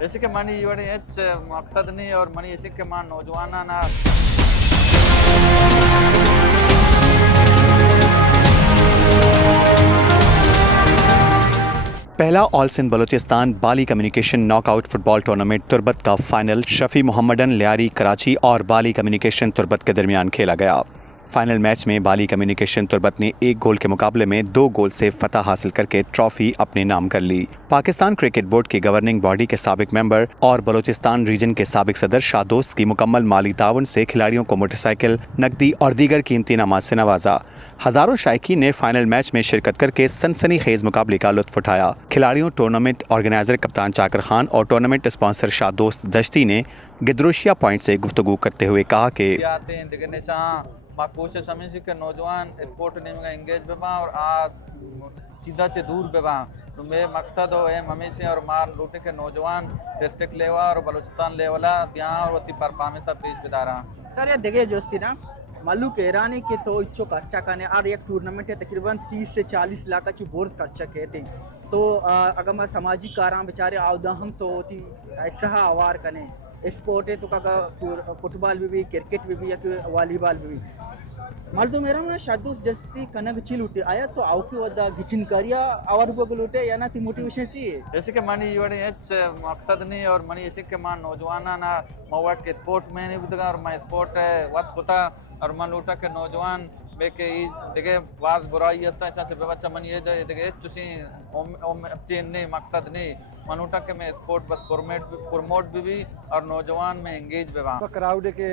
Jessica mani yore hech maqsad nahi aur mani Jessica man नौजवाना ना पहला all Sindh Balochistan बाली communication knockout football tournament Turbat का final Shafi Mohammedan Lyari Karachi और बाली communication Turbat के दरमियान खेला गया। फाइनल मैच में बाली कम्युनिकेशन तुर्बत ने 1 गोल के मुकाबले में 2 गोल से फतह हासिल करके ट्रॉफी अपने नाम कर ली। पाकिस्तान क्रिकेट बोर्ड की गवर्निंग बॉडी के साबिक मेंबर और बलूचिस्तान रीजन के साबिक सदर शादोस्त की मुकम्मल माली ताउन से खिलाड़ियों को मोटरसाइकिल, नकदी और दीगर कीमती इनामात से नवाजा। हजारों शायकीन ने फाइनल मैच में शिरकत करके सनसनीखेज मुकाबले का लुत्फ उठाया। खिलाड़ियों, टूर्नामेंट ऑर्गेनाइजर कप्तान चाकर खान और टूर्नामेंट स्पॉन्सर शादोस्त दश्ती ने गिदरोशिया पॉइंट से गुफ्तगू करते हुए कहा कि कोशिश हमेशा के नौजवान स्पोर्ट में एंगेज बेबा और आ सीधा से दूर बेबा तो मेरे मकसद हो एम हमेशा और मार लूटे के नौजवान डिस्ट्रिक्ट लेवल और बलूचिस्तान लेवल यहाँ और वती परफॉर्मेंस पेश बिदारा सर ये देखे जोस्ती ना मालूम के ईरानी के तो इच्छो खर्चा करने और एक टूर्नामेंट है तकरीबन 30 से 40 लाख का बोर्स खर्चा कहते तो अगर मैं सामाजिक कारण बेचारे आवदा हम तो ऐसा आवार कने स्पोर्ट है तो का फुटबॉल भी क्रिकेट भी या वॉलीबॉल भी माल तो मेरा मैं शादू जस्ती कनक चिल उठे आया तो आओ की वदा गिचिन करिया आवर बगल उठे या ना ती मोटिवेशन चाहिए जैसे कि मनी योड़े एच मकसद नहीं और मनी ऐसे के मान नौजवाना ना मवाट के स्पोर्ट में नहीं बुदगा और मैं स्पोर्ट है वक्त होता और मन उठा के नौजवान बेके इस देखे वाज बुराई होता है ऐसा बच्चा मन ये देखे चुसी ओम चेन नहीं मकसद नहीं मनुटा के में स्पोर्ट बस प्रमोट भी और नौजवान में एंगेज बेवा क्राउड के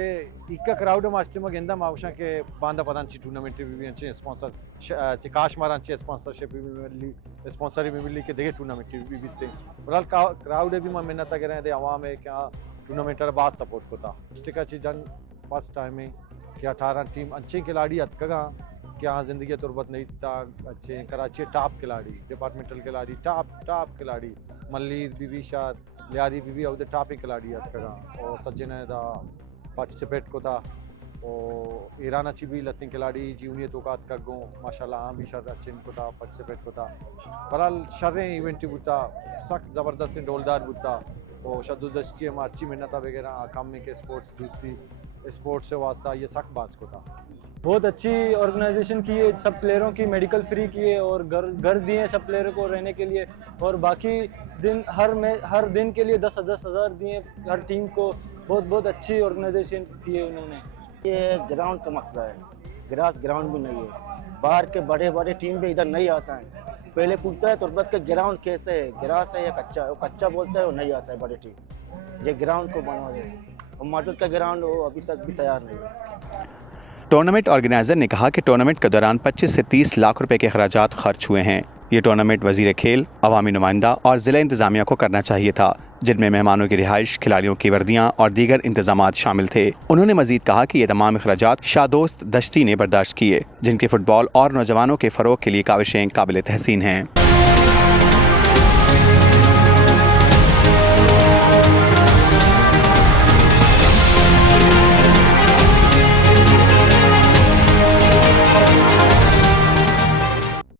इक्का क्राउड मास्टर में गेंदा मावशा के बांधा पदांची टूर्नामेंट भी अच्छे स्पॉन्सर चिकाश मारांची स्पॉन्सरशिप भी मिली स्पॉन्सर भी मिली के देखे टूर्नामेंट भी बीतते बहरहाल क्राउड भी मैं मेहनत कर रहे थे आवाम है क्या टूर्नामेंट बाद सपोर्ट होता डिस्ट्रिक्ट अच्छी डन फर्स्ट टाइम में क्या 18 टीम अच्छे खिलाड़ी अतकगा क्या ज़िंदगी तुरबत नहीं था अच्छे कराची टॉप खिलाड़ी डिपार्टमेंटल खिलाड़ी टॉप खिलाड़ी मल्ली बीबी शाद लियारी बीबी और टॉप ही खिलाड़ी अतकगा और सचिन दा पार्टिसिपेट को था और ईरान अच्छी भी लती खिलाड़ी जूनियर तो का अतकगो माशाल्लाह भी शर अच्छे को था पार्टिसिपेट को था बहरहाल शर्रे इवेंट बुता सख्त ज़बरदस्त डोलदार बुता और शद्दुदस्ती में अच्छी मेहनत वगैरह काम में के स्पोर्ट्स दूसरी स्पोर्ट्स से वास्ता ये सख्त बात को था। बहुत अच्छी ऑर्गेनाइजेशन की है, सब प्लेयरों की मेडिकल फ्री किए और घर दिए सब प्लेयरों को रहने के लिए और बाकी दिन हर दिन के लिए 10,000 दिए हर टीम को। बहुत अच्छी ऑर्गेनाइजेशन की है उन्होंने। ये ग्राउंड का मसला है, ग्रास ग्राउंड भी नहीं है, बाहर के बड़े टीम भी इधर नहीं आता है। पहले पूछता है तुर्बत के ग्राउंड कैसे है, ग्रास है या कच्चा है, वो कच्चा बोलता है वो नहीं आता है बड़े टीम। ये ग्राउंड को बनवा दे और मॉडल का ग्राउंड वो अभी तक भी तैयार नहीं है। टूर्नामेंट ऑर्गेनाइजर ने कहा कि टूर्नामेंट के दौरान 25 से 30 लाख रुपए के अखराजात खर्च हुए हैं। ये टूर्नामेंट वजीर खेल, अवामी नुमाइंदा और ज़िला इंतज़ामिया को करना चाहिए था, जिनमें मेहमानों की रिहाइश, खिलाड़ियों की वर्दियाँ और दीगर इंतजामात शामिल थे। उन्होंने मजीद कहा कि ये तमाम अखराजात शादोस्त दश्ती ने बर्दाश्त किए, जिनके फुटबॉल और नौजवानों के फ़रोग के लिए काविशें काबिल तहसीन हैं।